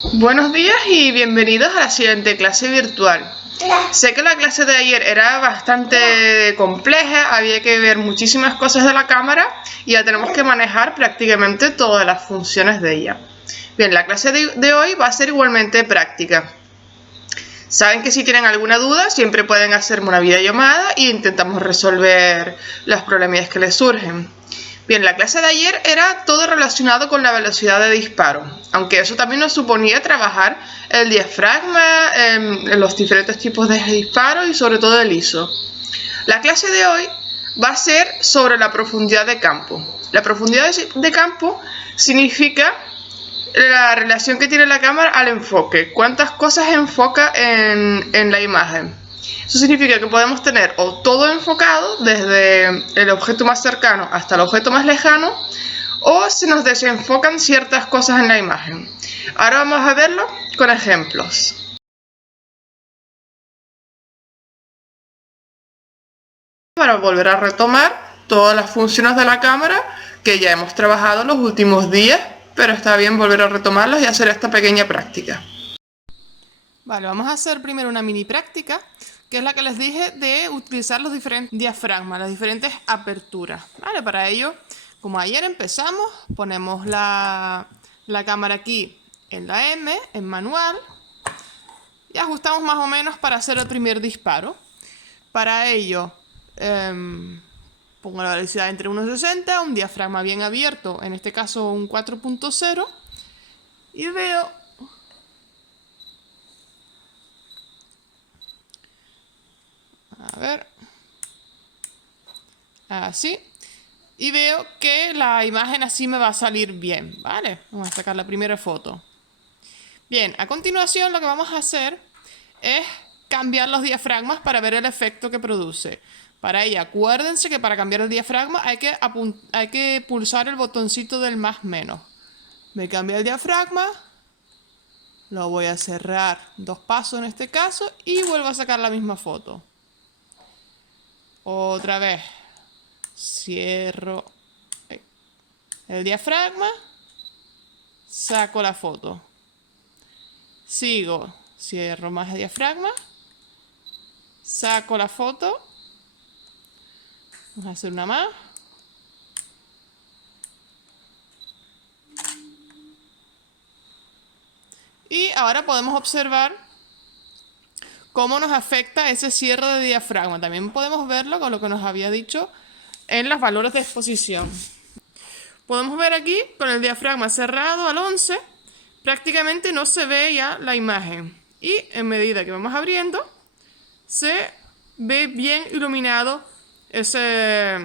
Buenos días y bienvenidos a la siguiente clase virtual. Sé que la clase de ayer era bastante compleja, había que ver muchísimas cosas de la cámara y ya tenemos que manejar prácticamente todas las funciones de ella. Bien, la clase de hoy va a ser igualmente práctica. Saben que si tienen alguna duda siempre pueden hacerme una videollamada e intentamos resolver los problemas que les surgen. Bien, la clase de ayer era todo relacionado con la velocidad de disparo, aunque eso también nos suponía trabajar el diafragma, los diferentes tipos de disparo y sobre todo el ISO. La clase de hoy va a ser sobre la profundidad de campo. La profundidad de campo significa la relación que tiene la cámara al enfoque, cuántas cosas enfoca en la imagen. Eso significa que podemos tener o todo enfocado desde el objeto más cercano hasta el objeto más lejano, o se nos desenfocan ciertas cosas en la imagen. Ahora vamos a verlo con ejemplos. Para volver a retomar todas las funciones de la cámara que ya hemos trabajado los últimos días, pero está bien volver a retomarlos y hacer esta pequeña práctica. Vale, vamos a hacer primero una mini práctica, que es la que les dije de utilizar los diferentes diafragmas, las diferentes aperturas. Vale, para ello, como ayer empezamos, ponemos la cámara aquí en la M, en manual, y ajustamos más o menos para hacer el primer disparo. Para ello, pongo la velocidad entre 1.60, un diafragma bien abierto, en este caso un 4.0, y veo... A ver, así, y veo que la imagen así me va a salir bien, ¿vale? Vamos a sacar la primera foto. Bien, a continuación lo que vamos a hacer es cambiar los diafragmas para ver el efecto que produce. Para ello, acuérdense que para cambiar el diafragma hay que pulsar el botoncito del más menos. Me cambia el diafragma, lo voy a cerrar 2 pasos en este caso y vuelvo a sacar la misma foto. Otra vez, cierro el diafragma, saco la foto, sigo, cierro más el diafragma, saco la foto, vamos a hacer una más, y ahora podemos observar cómo nos afecta ese cierre de diafragma. También podemos verlo con lo que nos había dicho en los valores de exposición. Podemos ver aquí, con el diafragma cerrado al 11, prácticamente no se ve ya la imagen. Y en medida que vamos abriendo, se ve bien iluminado esa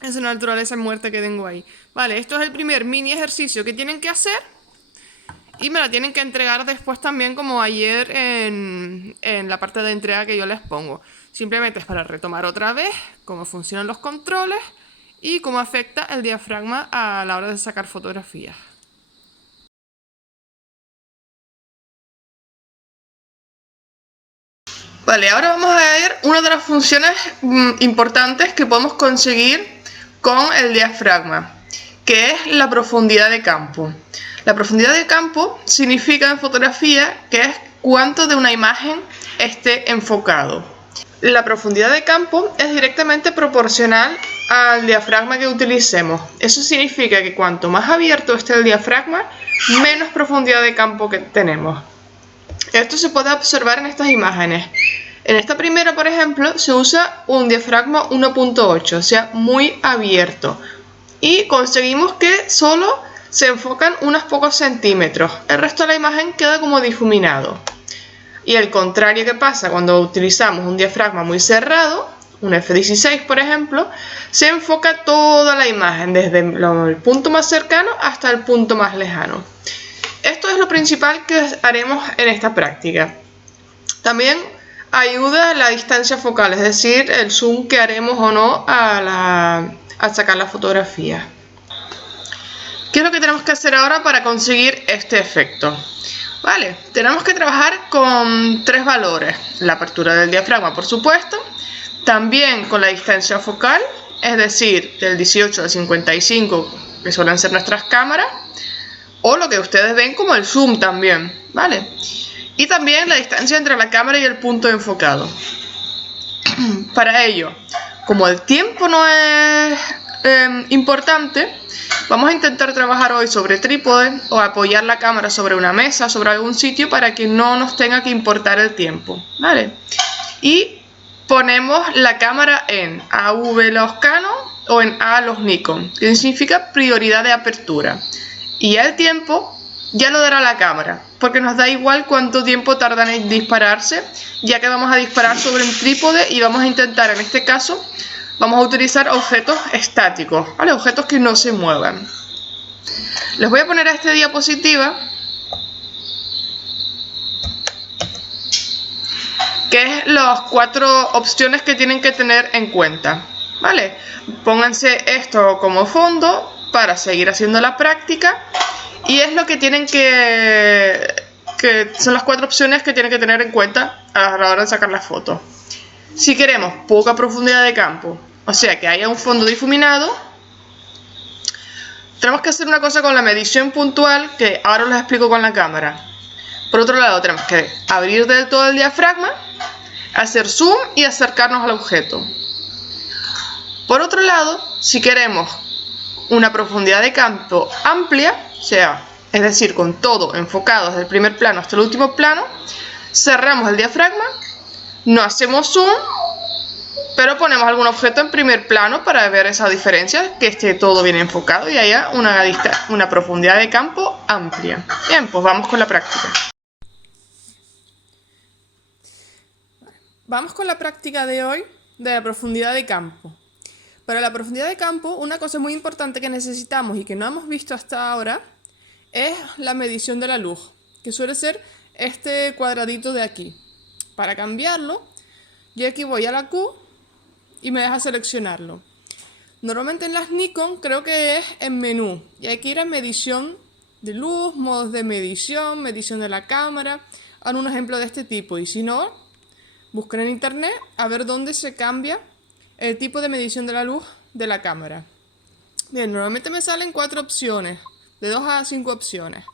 naturaleza muerta que tengo ahí. Vale, esto es el primer mini ejercicio que tienen que hacer. Y me la tienen que entregar después también, como ayer en la parte de entrega que yo les pongo. Simplemente es para retomar otra vez cómo funcionan los controles y cómo afecta el diafragma a la hora de sacar fotografías. Vale, ahora vamos a ver una de las funciones importantes que podemos conseguir con el diafragma, que es la profundidad de campo. La profundidad de campo significa en fotografía que es cuánto de una imagen esté enfocado. La profundidad de campo es directamente proporcional al diafragma que utilicemos. Eso significa que cuanto más abierto esté el diafragma, menos profundidad de campo que tenemos. Esto se puede observar en estas imágenes. En esta primera, por ejemplo, se usa un diafragma 1.8, o sea, muy abierto. Y conseguimos que solo se enfocan unos pocos centímetros. El resto de la imagen queda como difuminado. Y el contrario que pasa cuando utilizamos un diafragma muy cerrado, un F16 por ejemplo, se enfoca toda la imagen, desde el punto más cercano hasta el punto más lejano. Esto es lo principal que haremos en esta práctica. También ayuda la distancia focal, es decir, el zoom que haremos o no al sacar la fotografía. ¿Qué es lo que tenemos que hacer ahora para conseguir este efecto? Vale, tenemos que trabajar con 3 valores. La apertura del diafragma, por supuesto. También con la distancia focal, es decir, del 18 al 55, que suelen ser nuestras cámaras. o lo que ustedes ven como el zoom también, ¿vale? Y también la distancia entre la cámara y el punto de enfocado. Para ello, como el tiempo no es importante, vamos a intentar trabajar hoy sobre trípode o apoyar la cámara sobre una mesa, sobre algún sitio, para que no nos tenga que importar el tiempo, ¿vale? Y ponemos la cámara en AV los Canon o en A los Nikon, que significa prioridad de apertura. Y el tiempo ya lo dará la cámara, porque nos da igual cuánto tiempo tardan en dispararse, ya que vamos a disparar sobre un trípode y vamos a intentar, en este caso, vamos a utilizar objetos estáticos, ¿vale? Objetos que no se muevan. Les voy a poner a esta diapositiva, que es las 4 opciones que tienen que tener en cuenta, ¿vale? Pónganse esto como fondo para seguir haciendo la práctica, y es lo que tienen que son las 4 opciones que tienen que tener en cuenta a la hora de sacar la foto. Si queremos poca profundidad de campo, o sea que haya un fondo difuminado, tenemos que hacer una cosa con la medición puntual que ahora os la explico con la cámara. Por otro lado, tenemos que abrir del todo el diafragma, hacer zoom y acercarnos al objeto. Por otro lado, si queremos una profundidad de campo amplia, o sea, es decir, con todo enfocado desde el primer plano hasta el último plano, cerramos el diafragma, no hacemos zoom, pero ponemos algún objeto en primer plano para ver esa diferencia, que esté todo bien enfocado y haya una profundidad de campo amplia. Bien, pues vamos con la práctica. Vamos con la práctica de hoy de la profundidad de campo. Para la profundidad de campo, una cosa muy importante que necesitamos y que no hemos visto hasta ahora es la medición de la luz, que suele ser este cuadradito de aquí. Para cambiarlo, yo aquí voy a la Q y me deja seleccionarlo. Normalmente en las Nikon creo que es en menú y hay que ir a medición de luz, modos de medición de la cámara. Hago un ejemplo de este tipo, y si no, busquen en internet a ver dónde se cambia el tipo de medición de la luz de la cámara. Bien, normalmente me salen 4 opciones, de 2 a 5 opciones.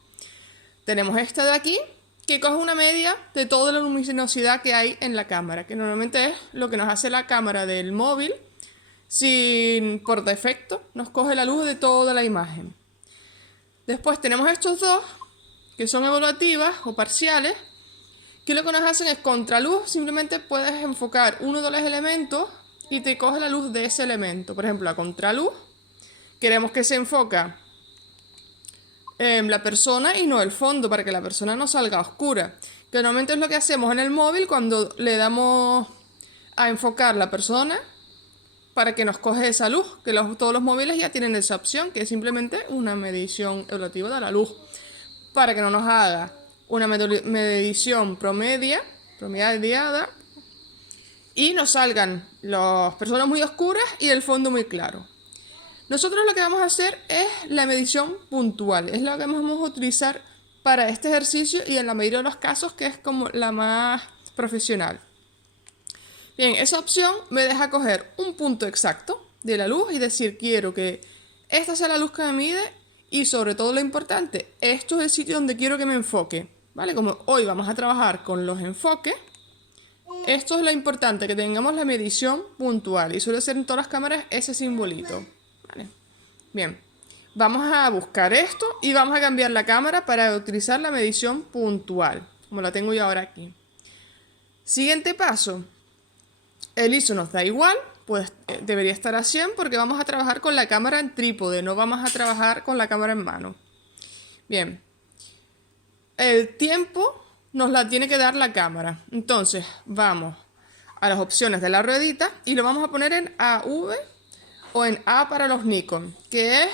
Tenemos esta de aquí, que coge una media de toda la luminosidad que hay en la cámara, que normalmente es lo que nos hace la cámara del móvil, por defecto nos coge la luz de toda la imagen. Después tenemos estos dos, que son evaluativas o parciales, que lo que nos hacen es contraluz, simplemente puedes enfocar uno de los elementos y te coge la luz de ese elemento. Por ejemplo, la contraluz, queremos que se enfoca la persona y no el fondo, para que la persona no salga oscura, que normalmente es lo que hacemos en el móvil cuando le damos a enfocar la persona para que nos coge esa luz, que todos los móviles ya tienen esa opción, que es simplemente una medición evaluativa de la luz, para que no nos haga una medición promediada y nos salgan las personas muy oscuras y el fondo muy claro. Nosotros lo que vamos a hacer es la medición puntual, es lo que vamos a utilizar para este ejercicio y en la mayoría de los casos que es como la más profesional. Bien, esa opción me deja coger un punto exacto de la luz y decir, quiero que esta sea la luz que me mide y sobre todo lo importante, esto es el sitio donde quiero que me enfoque, ¿vale? Como hoy vamos a trabajar con los enfoques, esto es lo importante, que tengamos la medición puntual y suele ser en todas las cámaras ese simbolito. Vale. Bien, vamos a buscar esto y vamos a cambiar la cámara para utilizar la medición puntual, como la tengo yo ahora aquí. Siguiente paso, el ISO nos da igual, pues debería estar a 100 porque vamos a trabajar con la cámara en trípode, no vamos a trabajar con la cámara en mano. Bien, el tiempo nos la tiene que dar la cámara, entonces vamos a las opciones de la ruedita y lo vamos a poner en AV o en A para los Nikon, que es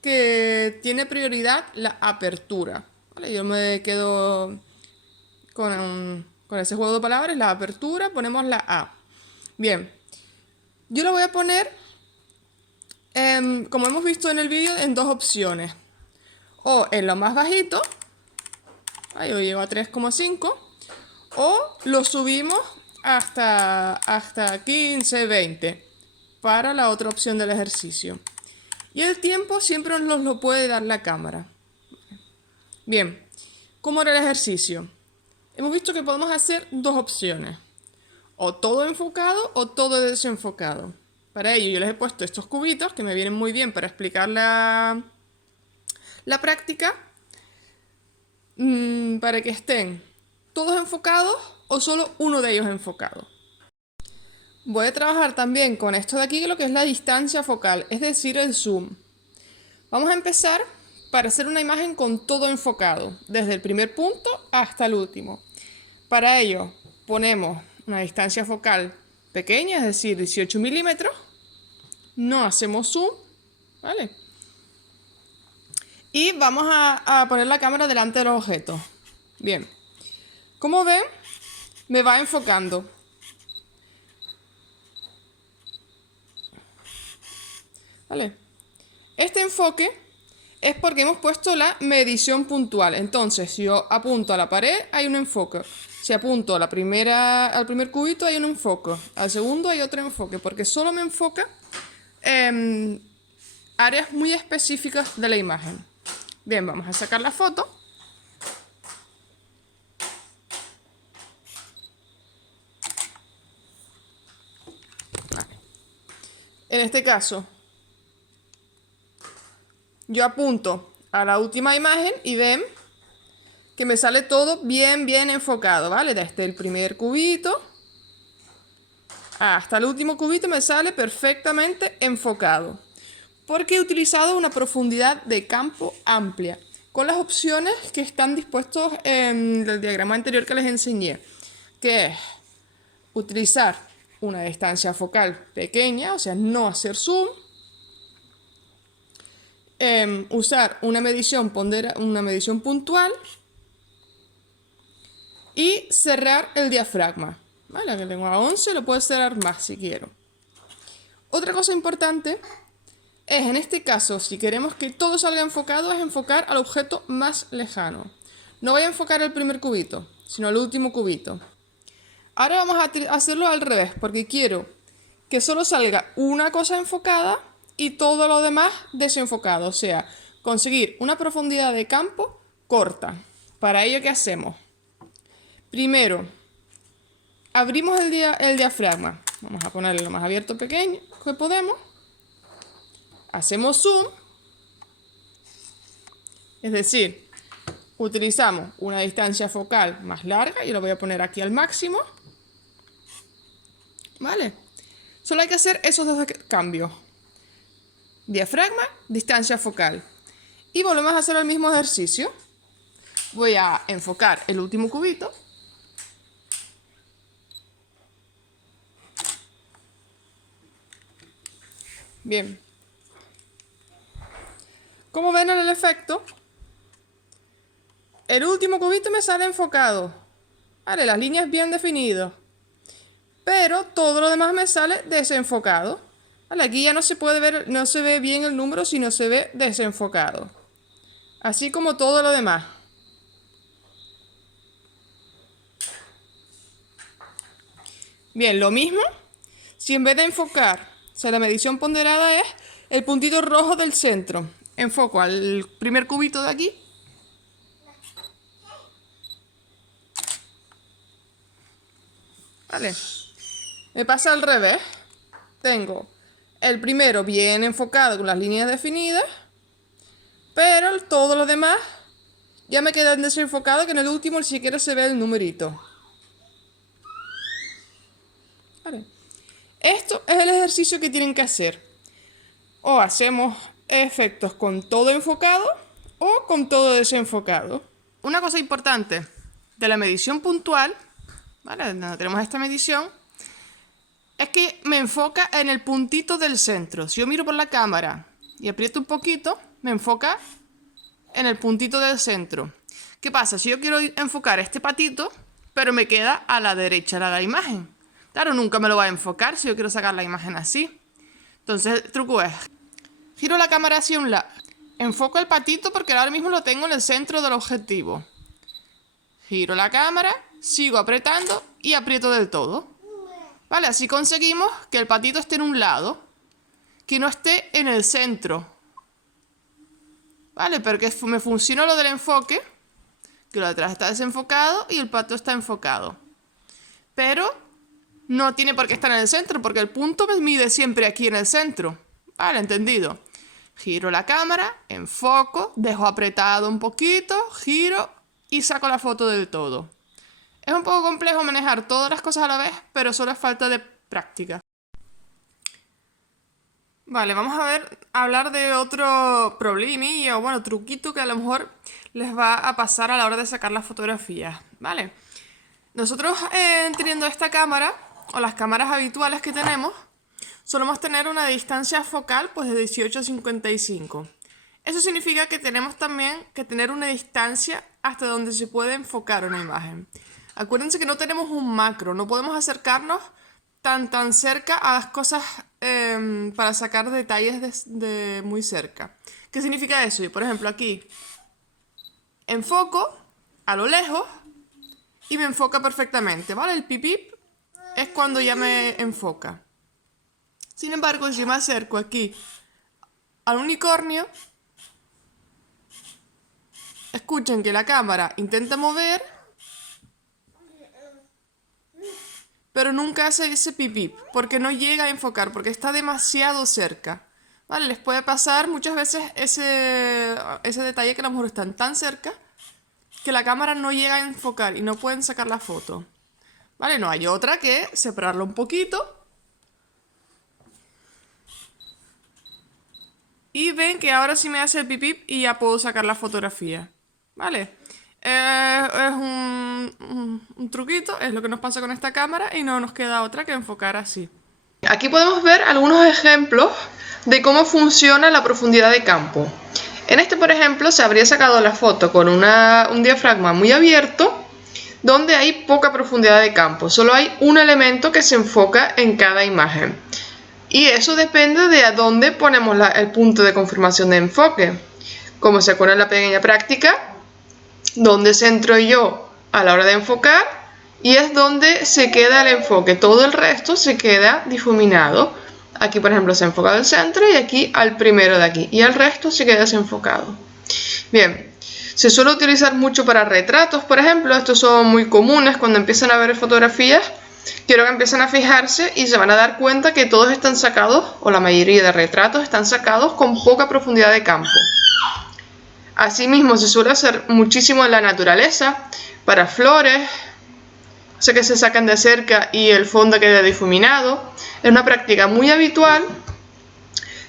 que tiene prioridad la apertura, ¿vale? Yo me quedo con ese juego de palabras, la apertura, ponemos la A. Bien, yo lo voy a poner, como hemos visto en el vídeo, en 2 opciones, o en lo más bajito, ahí yo llego a 3,5, o lo subimos hasta 15, 20 para la otra opción del ejercicio. Y el tiempo siempre nos lo puede dar la cámara. Bien, ¿cómo era el ejercicio? Hemos visto que podemos hacer dos opciones. O todo enfocado o todo desenfocado. Para ello yo les he puesto estos cubitos que me vienen muy bien para explicar la práctica. Para que estén todos enfocados o solo uno de ellos enfocado. Voy a trabajar también con esto de aquí, lo que es la distancia focal, es decir, el zoom. Vamos a empezar para hacer una imagen con todo enfocado, desde el primer punto hasta el último. Para ello ponemos una distancia focal pequeña, es decir, 18 milímetros. No hacemos zoom, ¿vale? Y vamos a poner la cámara delante de los objetos. Bien, como ven, me va enfocando. ¿Vale? Este enfoque es porque hemos puesto la medición puntual. Entonces, si yo apunto a la pared, hay un enfoque. Si apunto a al primer cubito, hay un enfoque. Al segundo hay otro enfoque, porque solo me enfoca áreas muy específicas de la imagen. Bien, vamos a sacar la foto. En este caso, yo apunto a la última imagen y ven que me sale todo bien enfocado, ¿vale? Desde el primer cubito hasta el último cubito me sale perfectamente enfocado. Porque he utilizado una profundidad de campo amplia, con las opciones que están dispuestos en el diagrama anterior que les enseñé, que es utilizar una distancia focal pequeña, o sea, no hacer zoom, usar una medición puntual y cerrar el diafragma. Vale, que tengo a 11, lo puedo cerrar más si quiero. Otra cosa importante es, en este caso, si queremos que todo salga enfocado, es enfocar al objeto más lejano. No voy a enfocar el primer cubito, sino el último cubito. Ahora vamos a hacerlo al revés, porque quiero que solo salga una cosa enfocada y todo lo demás desenfocado. O sea, conseguir una profundidad de campo corta. Para ello, ¿qué hacemos? Primero, abrimos el diafragma. Vamos a ponerle lo más abierto pequeño que podemos. Hacemos zoom. Es decir, utilizamos una distancia focal más larga y lo voy a poner aquí al máximo. ¿Vale? Solo hay que hacer esos dos cambios. Diafragma, distancia focal. Y volvemos a hacer el mismo ejercicio. Voy a enfocar el último cubito. Bien. Como ven en el efecto, el último cubito me sale enfocado. Vale, las líneas bien definidas. Pero todo lo demás me sale desenfocado. Vale, aquí ya no se puede ver, no se ve bien el número, sino se ve desenfocado. Así como todo lo demás. Bien, lo mismo si en vez de enfocar, o sea, la medición ponderada es el puntito rojo del centro. Enfoco al primer cubito de aquí. Vale. Me pasa al revés. Tengo el primero bien enfocado con las líneas definidas, pero todo lo demás ya me queda desenfocado, que en el último ni siquiera se ve el numerito. Vale. Esto es el ejercicio que tienen que hacer. O hacemos efectos con todo enfocado o con todo desenfocado. Una cosa importante de la medición puntual, ¿vale? Donde tenemos esta medición, es que me enfoca en el puntito del centro. Si yo miro por la cámara y aprieto un poquito, me enfoca en el puntito del centro. ¿Qué pasa? Si yo quiero enfocar este patito, pero me queda a la derecha de la imagen. Claro, nunca me lo va a enfocar si yo quiero sacar la imagen así. Entonces el truco es, giro la cámara hacia un lado, enfoco el patito porque ahora mismo lo tengo en el centro del objetivo. Giro la cámara, sigo apretando y aprieto del todo. Vale, así conseguimos que el patito esté en un lado, que no esté en el centro. Vale, pero que me funcionó lo del enfoque, que lo de atrás está desenfocado y el pato está enfocado. Pero no tiene por qué estar en el centro, porque el punto me mide siempre aquí en el centro. Vale, entendido. Giro la cámara, enfoco, dejo apretado un poquito, giro y saco la foto del todo. Es un poco complejo manejar todas las cosas a la vez, pero solo es falta de práctica. Vale, vamos a hablar de otro problemilla o bueno, truquito que a lo mejor les va a pasar a la hora de sacar las fotografías, ¿vale? Nosotros teniendo esta cámara o las cámaras habituales que tenemos, solemos tener una distancia focal pues de 18 a 55. Eso significa que tenemos también que tener una distancia hasta donde se puede enfocar una imagen. Acuérdense que no tenemos un macro, no podemos acercarnos tan cerca a las cosas para sacar detalles de muy cerca. ¿Qué significa eso? Y por ejemplo aquí enfoco a lo lejos y me enfoca perfectamente, ¿vale? El pipip es cuando ya me enfoca. Sin embargo, si me acerco aquí al unicornio, escuchen que la cámara intenta mover, pero nunca hace ese pipip, porque no llega a enfocar, porque está demasiado cerca. ¿Vale? Les puede pasar muchas veces ese detalle que a lo mejor están tan cerca que la cámara no llega a enfocar y no pueden sacar la foto. ¿Vale? No hay otra que separarlo un poquito. Y ven que ahora sí me hace el pipip y ya puedo sacar la fotografía. ¿Vale? Es un truquito, es lo que nos pasa con esta cámara y no nos queda otra que enfocar así. Aquí podemos ver algunos ejemplos de cómo funciona la profundidad de campo. En este, por ejemplo, se habría sacado la foto con un diafragma muy abierto, donde hay poca profundidad de campo. Solo hay un elemento que se enfoca en cada imagen. Y eso depende de a dónde ponemos el punto de confirmación de enfoque. Como se acuerda en la pequeña práctica, donde centro yo a la hora de enfocar y es donde se queda el enfoque. Todo el resto se queda difuminado. Aquí, por ejemplo, se ha enfocado el centro y aquí al primero de aquí. Y el resto se queda desenfocado. Bien, se suele utilizar mucho para retratos, por ejemplo. Estos son muy comunes cuando empiezan a ver fotografías. Quiero que empiecen a fijarse y se van a dar cuenta que todos están sacados, o la mayoría de retratos están sacados con poca profundidad de campo. Asimismo, se suele hacer muchísimo en la naturaleza, para flores, o sea que se sacan de cerca y el fondo queda difuminado. Es una práctica muy habitual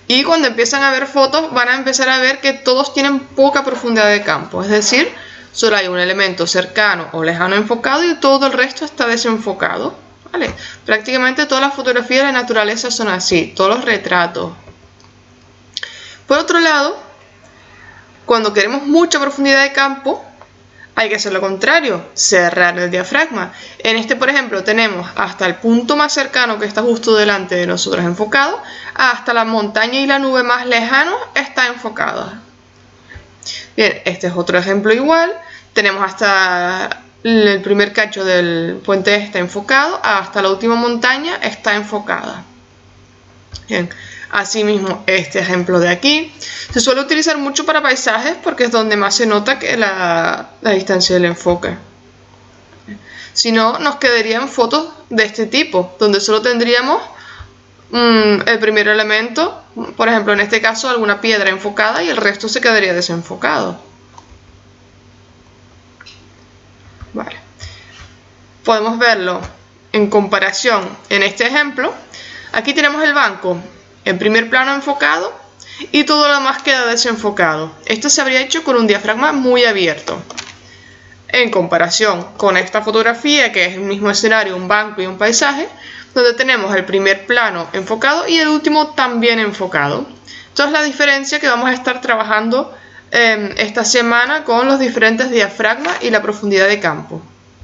y cuando empiezan a ver fotos van a empezar a ver que todos tienen poca profundidad de campo, es decir, solo hay un elemento cercano o lejano enfocado y todo el resto está desenfocado. ¿Vale? Prácticamente todas las fotografías de la naturaleza son así, todos los retratos. Por otro lado, cuando queremos mucha profundidad de campo, hay que hacer lo contrario, cerrar el diafragma. En este, por ejemplo, tenemos hasta el punto más cercano que está justo delante de nosotros enfocado, hasta la montaña y la nube más lejano está enfocado. Bien, este es otro ejemplo igual. Tenemos hasta el primer cacho del puente está enfocado, hasta la última montaña está enfocada. Bien. Asimismo, este ejemplo de aquí se suele utilizar mucho para paisajes porque es donde más se nota que la distancia del enfoque. Si no, nos quedarían fotos de este tipo, donde solo tendríamos el primer elemento, por ejemplo, en este caso alguna piedra enfocada y el resto se quedaría desenfocado. Vale. Podemos verlo en comparación en este ejemplo. Aquí tenemos el banco en primer plano enfocado y todo lo demás queda desenfocado. Esto se habría hecho con un diafragma muy abierto. En comparación con esta fotografía, que es el mismo escenario, un banco y un paisaje, donde tenemos el primer plano enfocado y el último también enfocado. Entonces la diferencia que vamos a estar trabajando esta semana con los diferentes diafragmas y la profundidad de campo.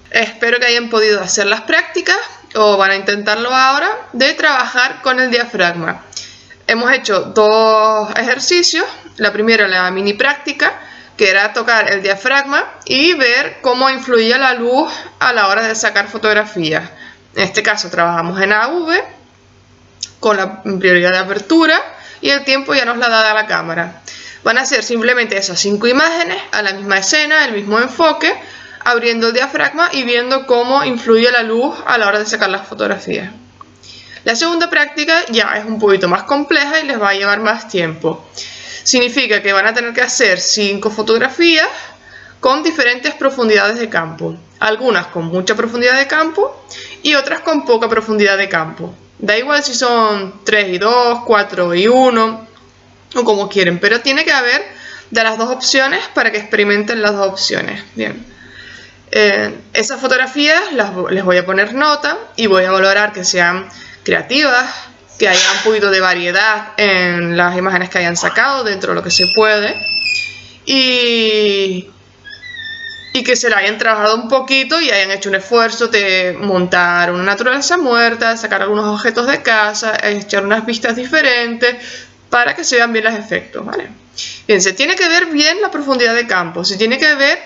Espero que hayan podido hacer las prácticas o van a intentarlo ahora de trabajar con el diafragma. Hemos hecho dos ejercicios. La primera, la mini práctica, que era tocar el diafragma y ver cómo influía la luz a la hora de sacar fotografías. En este caso trabajamos en AV con la prioridad de apertura y el tiempo ya nos la da la cámara. Van a ser simplemente esas 5 imágenes a la misma escena, el mismo enfoque, abriendo el diafragma y viendo cómo influye la luz a la hora de sacar las fotografías. La segunda práctica ya es un poquito más compleja y les va a llevar más tiempo. Significa que van a tener que hacer 5 fotografías con diferentes profundidades de campo. Algunas con mucha profundidad de campo y otras con poca profundidad de campo. Da igual si son 3 y 2, 4 y 1 o como quieren, pero tiene que haber de las dos opciones para que experimenten las dos opciones. Bien. Esas fotografías les voy a poner nota y voy a valorar que sean creativas, que haya un poquito de variedad en las imágenes que hayan sacado dentro de lo que se puede y que se la hayan trabajado un poquito y hayan hecho un esfuerzo de montar una naturaleza muerta, sacar algunos objetos de casa, echar unas vistas diferentes para que se vean bien los efectos, ¿vale? Bien, se tiene que ver bien la profundidad de campo, se tiene que ver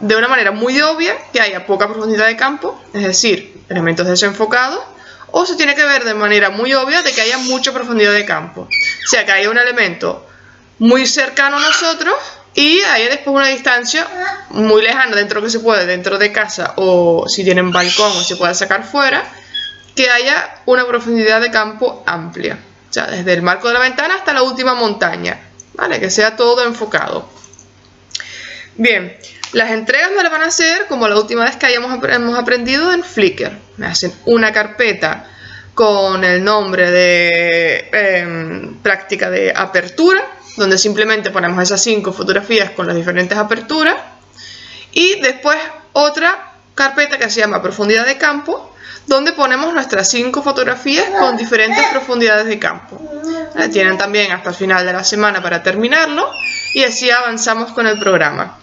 de una manera muy obvia que haya poca profundidad de campo, es decir, elementos desenfocados, o se tiene que ver de manera muy obvia de que haya mucha profundidad de campo, o sea, que haya un elemento muy cercano a nosotros y haya después una distancia muy lejana dentro de lo que se puede, dentro de casa o si tienen balcón o se pueda sacar fuera, que haya una profundidad de campo amplia, o sea, desde el marco de la ventana hasta la última montaña, ¿vale? Que sea todo enfocado. Bien, las entregas me las van a hacer como la última vez que hemos aprendido en Flickr. Me hacen una carpeta con el nombre de práctica de apertura, donde simplemente ponemos esas 5 fotografías con las diferentes aperturas. Y después otra carpeta que se llama profundidad de campo, donde ponemos nuestras 5 fotografías con diferentes profundidades de campo. Tienen también hasta el final de la semana para terminarlo y así avanzamos con el programa.